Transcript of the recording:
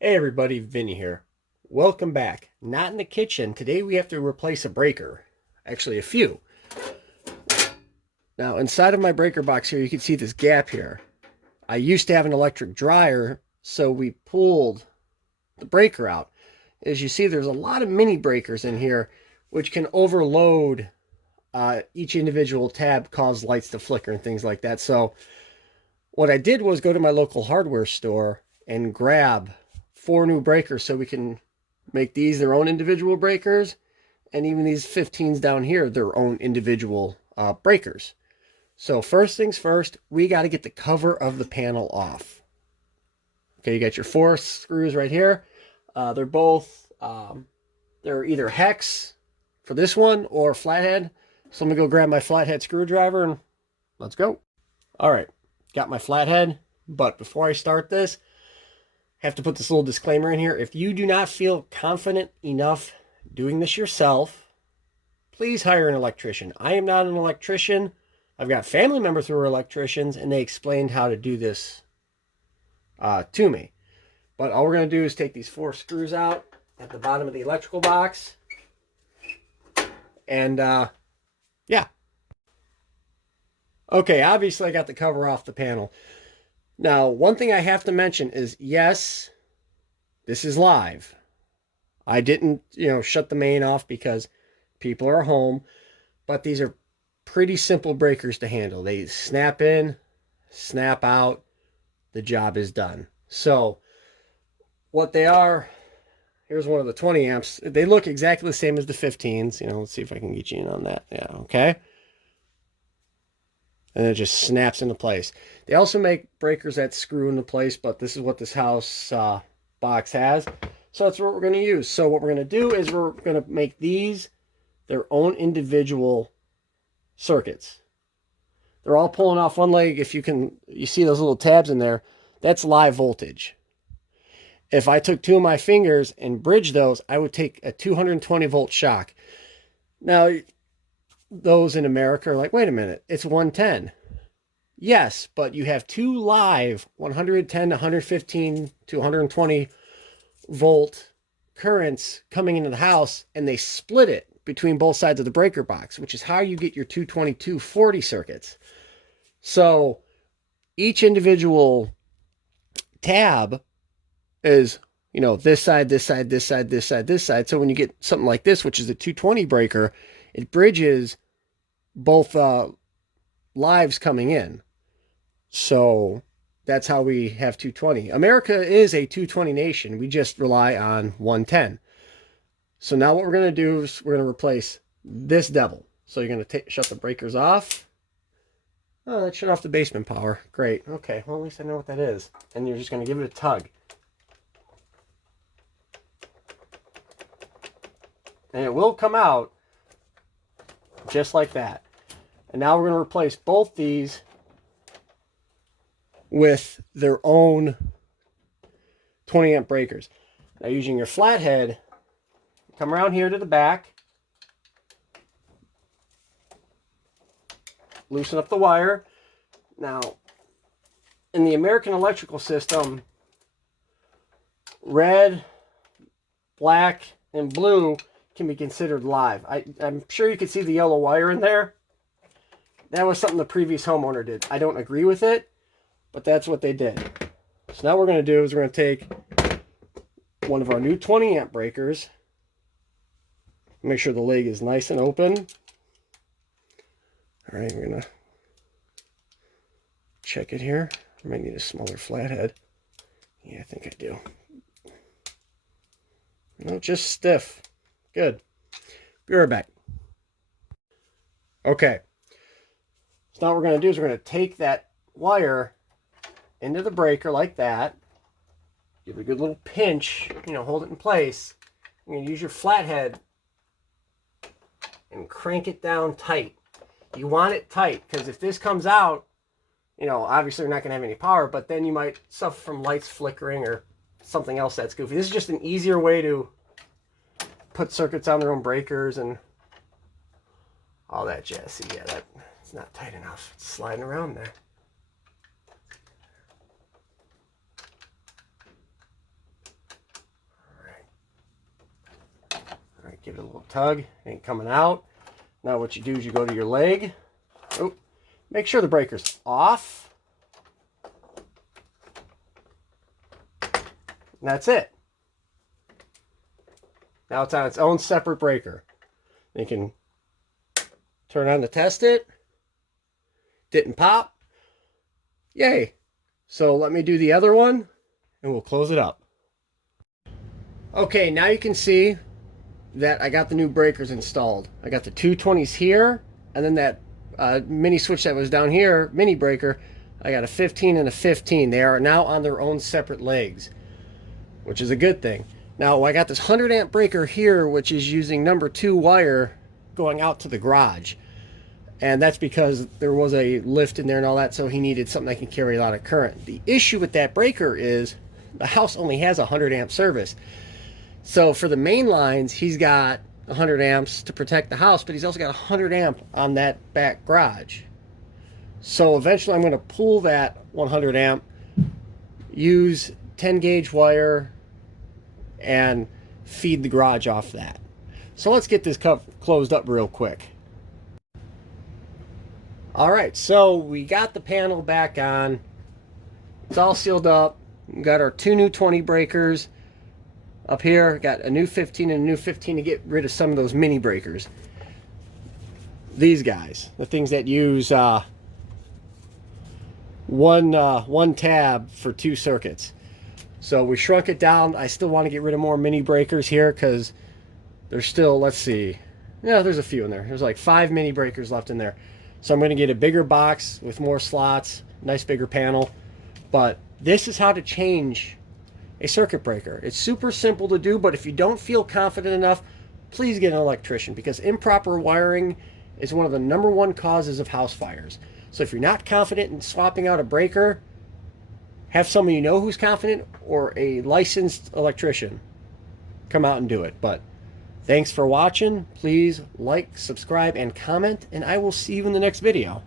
Hey everybody, Vinny here. Welcome back. Not in the kitchen. Today we have to replace a breaker. Actually, a few. Now, inside of my breaker box here, you can see this gap here. I used to have an electric dryer, so we pulled the breaker out. As you see, there's a lot of mini breakers in here, which can overload each individual tab, cause lights to flicker and things like that. So what I did was go to my local hardware store and grab 4 new breakers so we can make these their own individual breakers, and even these 15s down here, their own individual breakers. So first things first, we got to get the cover of the panel off. Okay, you got your 4 screws right here. They're both, they're either hex for this one or flathead. So I'm going to go grab my flathead screwdriver and let's go. All right, got my flathead. But before I start this, I have to put this little disclaimer in here. If you do not feel confident enough doing this yourself, please hire an electrician. I am not an electrician. I've got family members who are electricians, and they explained how to do this to me. But all we're going to do is take these 4 screws out at the bottom of the electrical box. And yeah. Okay, obviously I got the cover off the panel. Now, one thing I have to mention is, yes, this is live. I didn't, shut the main off because people are home, but these are pretty simple breakers to handle. They snap in, snap out, the job is done. So, what they are, here's one of the 20 amps. They look exactly the same as the 15s. Let's see if I can get you in on that. Yeah, okay. And it just snaps into place. They also make breakers that screw into place, but this is what this house box has. So that's what we're going to use. So what we're going to do is we're going to make these their own individual circuits. They're all pulling off one leg. If you see those little tabs in there, that's live voltage. If I took 2 of my fingers and bridged those, I would take a 220 volt shock. Now, those in America are like, wait a minute, it's 110. Yes, but you have 2 live 110 to 115 to 120 volt currents coming into the house, and they split it between both sides of the breaker box, which is how you get your 222/40 circuits. So each individual tab is, this side, this side, this side, this side, this side. So when you get something like this, which is a 220 breaker, it bridges both lives coming in. So that's how we have 220. America is a 220 nation. We just rely on 110. So now what we're going to do is we're going to replace this devil. So you're going to shut the breakers off. Oh, that shut off the basement power. Great. Okay, well, at least I know what that is. And you're just going to give it a tug. And it will come out just like that. And now we're going to replace both these with their own 20 amp breakers. Now, using your flathead, come around here to the back, loosen up the wire. Now, in the American electrical system, red, black, and blue can be considered live. I'm sure you can see the yellow wire in there. That was something the previous homeowner did. I don't agree with it, but that's what they did. So now what we're going to do is we're going to take one of our new 20 amp breakers. Make sure the leg is nice and open. All right, we're going to check it here. I might need a smaller flathead. Yeah, I think I do. No, just stiff. Good. Be right back. Okay. So now what we're going to do is we're going to take that wire into the breaker like that. Give it a good little pinch, hold it in place. You're going to use your flathead and crank it down tight. You want it tight because if this comes out, obviously you're not going to have any power, but then you might suffer from lights flickering or something else that's goofy. This is just an easier way to put circuits on their own breakers and all that jazz. See, yeah, that's not tight enough. It's sliding around there. Give it a little tug. Ain't coming out. Now what you do is you go to your leg. Oh, make sure the breaker's off. And that's it. Now it's on its own separate breaker. You can turn on to test it. Didn't pop. Yay. So let me do the other one and we'll close it up. Okay, now you can see that I got the new breakers installed. I got the 220s here, and then that mini switch that was down here, mini breaker, I got a 15 and a 15. They are now on their own separate legs, which is a good thing. Now I got this 100 amp breaker here, which is using number 2 wire going out to the garage. And that's because there was a lift in there and all that, so he needed something that can carry a lot of current. The issue with that breaker is the house only has a 100 amp service. So for the main lines, he's got 100 amps to protect the house, but he's also got 100 amp on that back garage. So eventually I'm going to pull that 100 amp, use 10 gauge wire, and feed the garage off that. So let's get this closed up real quick. Alright, so we got the panel back on. It's all sealed up. We got our 2 new 20 breakers. Up here, got a new 15 and a new 15 to get rid of some of those mini breakers. These guys, the things that use one tab for 2 circuits. So we shrunk it down. I still want to get rid of more mini breakers here because there's still, let's see, yeah, there's a few in there. There's like 5 mini breakers left in there. So I'm going to get a bigger box with more slots, nice bigger panel. But this is how to change a circuit breaker. It's super simple to do, but if you don't feel confident enough, please get an electrician, because improper wiring is one of the #1 causes of house fires. So if you're not confident in swapping out a breaker, have someone you know who's confident or a licensed electrician come out and do it. But thanks for watching. Please like, subscribe, and comment, and I will see you in the next video.